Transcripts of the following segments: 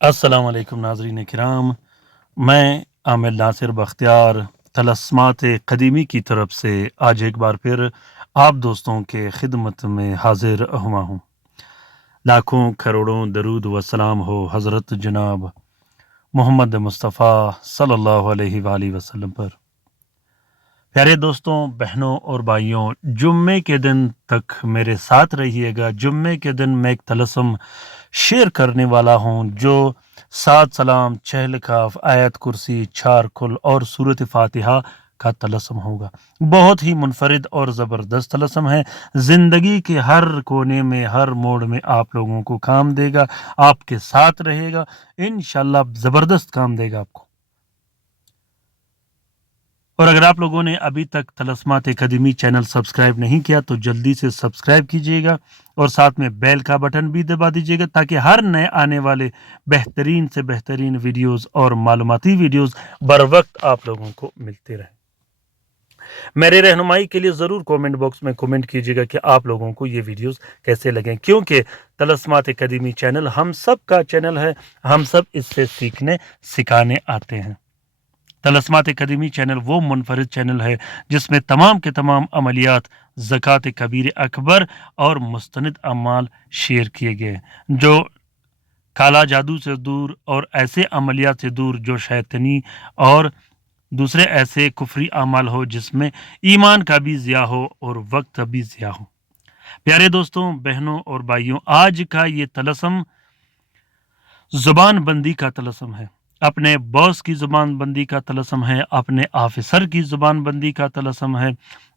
अस्सलाम वालेकुम नाज़रीन किराम, मैं आमिर नासिर बख्तियार तलस्मात क़दीमी की तरफ से आज एक बार फिर आप दोस्तों के खिदमत में हाजिर हुआ हूँ। लाखों करोड़ों दरूद व सलाम हो हज़रत जनाब मोहम्मद मुस्तफ़ा सल्लल्लाहु अलैहि वालैहि वसल्लम पर। प्यारे दोस्तों, बहनों और भाइयों, जुम्मे के दिन तक मेरे साथ रहिएगा। जुम्मे के दिन मैं एक तलस्म शेयर करने वाला हूँ जो 7 सलाम, 6 लिकाफ, आयत कुर्सी, 4 कुल और सूरत फातिहा का तलस्म होगा। बहुत ही मुनफरिद और ज़बरदस्त तलस्म है। ज़िंदगी के हर कोने में, हर मोड़ में आप लोगों को काम देगा, आपके साथ रहेगा, इंशाल्लाह ज़बरदस्त काम देगा आपको। और अगर आप लोगों ने अभी तक तलस्मात क़दीमी चैनल सब्सक्राइब नहीं किया तो जल्दी से सब्सक्राइब कीजिएगा और साथ में बेल का बटन भी दबा दीजिएगा ताकि हर नए आने वाले बेहतरीन से बेहतरीन वीडियोस और मालूमाती वीडियोस बर वक्त आप लोगों को मिलते रहें। मेरे रहनुमाई के लिए ज़रूर कमेंट बॉक्स में कमेंट कीजिएगा कि आप लोगों को ये वीडियोस कैसे लगें, क्योंकि तलस्मात क़दीमी चैनल हम सब का चैनल है। हम सब इससे सीखने सिखाने आते हैं। तलस्मात क़दीमी चैनल वो मुनफरिद चैनल है जिसमें तमाम के तमाम अमलियात, ज़कात कबीर अकबर और मुस्तनिद अमाल शेयर किए गए जो काला जादू से दूर और ऐसे अमलियात से दूर जो शैतानी और दूसरे ऐसे कुफरी अमाल हो जिसमें ईमान का भी ज़िया हो और वक्त भी ज़िया हो। प्यारे दोस्तों, बहनों और भाइयों, आज का ये तलस्म ज़ुबान बंदी का तलस्म है। अपने बॉस की ज़ुबान बंदी का तलस्म है, अपने ऑफिसर की ज़ुबान बंदी का तलस्म है,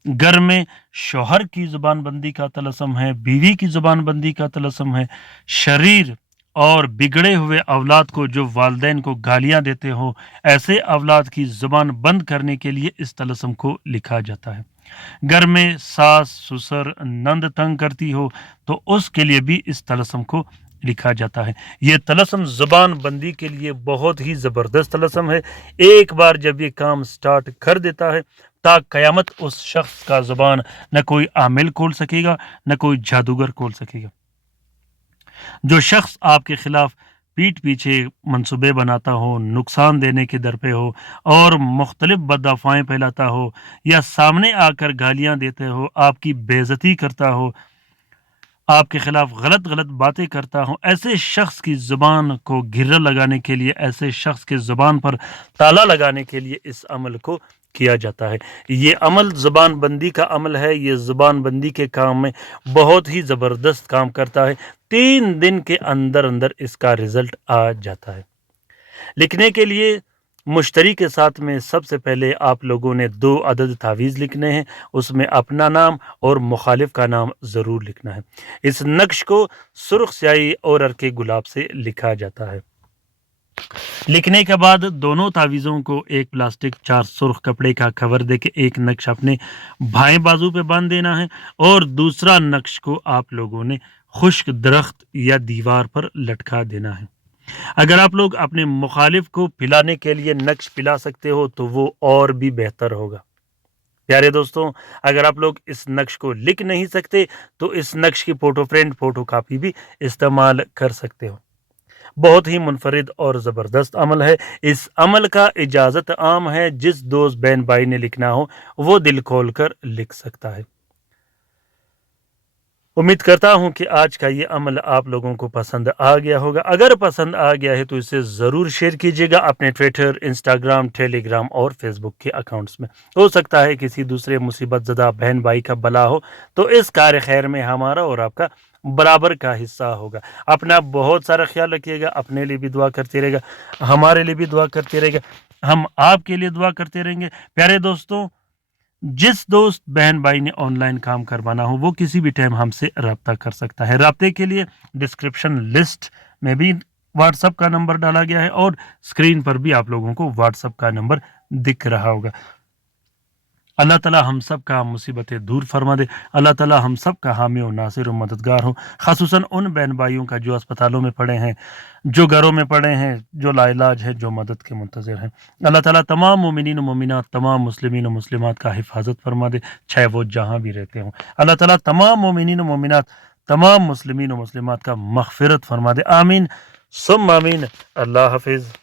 घर में शौहर की ज़ुबान बंदी का तलस्म है, बीवी की ज़ुबान बंदी का तलस्म है, शरीर और बिगड़े हुए औलाद को जो वालिदैन को गालियां देते हो, ऐसे औलाद की ज़ुबान बंद करने के लिए इस तलस्म को लिखा जाता है। घर में सास ससुर नंद तंग करती हो तो उसके लिए भी इस तलस्म को लिखा जाता है। ये तलस्म ज़ुबान बंदी के लिए बहुत ही ज़बरदस्त तलस्म है। एक बार जब ये काम स्टार्ट कर देता है ता क़यामत उस शख्स का ज़ुबान न कोई आमिल खोल सकेगा, न कोई जादूगर खोल सकेगा। जो शख्स आपके खिलाफ पीठ पीछे मंसूबे बनाता हो, नुकसान देने के दर पे हो और मुख्तलिफ बदअफ़वाहें फैलाता हो या सामने आकर गालियां देते हो, आपकी बेइज्जती करता हो, आपके खिलाफ गलत गलत बातें करता हूं, ऐसे शख्स की ज़ुबान को घिरा लगाने के लिए, ऐसे शख्स के ज़ुबान पर ताला लगाने के लिए इस अमल को किया जाता है। ये अमल ज़ुबान बंदी का अमल है। ये ज़ुबान बंदी के काम में बहुत ही ज़बरदस्त काम करता है। 3 दिन के अंदर अंदर इसका रिज़ल्ट आ जाता है। लिखने के लिए मुश्तरी के साथ में सबसे पहले आप लोगों ने 2 अदद तावीज़ लिखने हैं। उसमें अपना नाम और मुखालिफ का नाम ज़रूर लिखना है। इस नक्श को सुर्ख स्याही और अर्के गुलाब से लिखा जाता है। लिखने के बाद दोनों तावीज़ों को एक प्लास्टिक 4 सुर्ख कपड़े का कवर देके एक नक्श अपने बाएं बाजू पे बांध देना है और दूसरा नक्श को आप लोगों ने खुश्क दरख्त या दीवार पर लटका देना है। अगर आप लोग अपने मुखालिफ को पिलाने के लिए नक्श पिला सकते हो तो वो और भी बेहतर होगा। प्यारे दोस्तों, अगर आप लोग इस नक्श को लिख नहीं सकते तो इस नक्श की फोटो प्रिंट, फोटो कापी भी इस्तेमाल कर सकते हो। बहुत ही मुनफरिद और ज़बरदस्त अमल है। इस अमल का इजाज़त आम है। जिस दोस्त बहन भाई ने लिखना हो वो दिल खोल कर लिख सकता है। उम्मीद करता हूं कि आज का ये अमल आप लोगों को पसंद आ गया होगा। अगर पसंद आ गया है तो इसे ज़रूर शेयर कीजिएगा अपने ट्विटर, इंस्टाग्राम, टेलीग्राम और फेसबुक के अकाउंट्स में। हो सकता है किसी दूसरे मुसीबत ज़दा बहन भाई का भला हो तो इस कार्य खैर में हमारा और आपका बराबर का हिस्सा होगा। अपना बहुत सारा ख्याल रखिएगा। अपने लिए भी दुआ करते रहेगा, हमारे लिए भी दुआ करते रहेगा, हम आपके लिए दुआ करते रहेंगे। प्यारे दोस्तों, जिस दोस्त बहन भाई ने ऑनलाइन काम करवाना हो वो किसी भी टाइम हमसे रब्ता कर सकता है। रब्ते के लिए डिस्क्रिप्शन लिस्ट में भी व्हाट्सएप का नंबर डाला गया है और स्क्रीन पर भी आप लोगों को व्हाट्सएप का नंबर दिख रहा होगा। अल्लाह ताला हम सब का मुसीबतें दूर फरमा दे। अल्लाह ताला हम सब का हामी और नासिर और मददगार हो। ख़ासुसन उन बहन भाइयों का जो अस्पतालों में पड़े हैं, जो घरों में पड़े हैं, जो लाइलाज है, जो मदद के मुंतज़िर हैं। अल्लाह ताला तमाम मोमिनीन और मोमिनात, तमाम मुस्लिमीन और मुस्लिमात का हिफाजत फरमा दे, चाहे वो जहाँ भी रहते हों। अल्लाह ताला तमाम मोमिनीन और मोमिनात, तमाम मुस्लिमीन और मुस्लिमात का मग़फ़िरत फरमा दे। आमीन ثم آمین۔ اللہ حافظ۔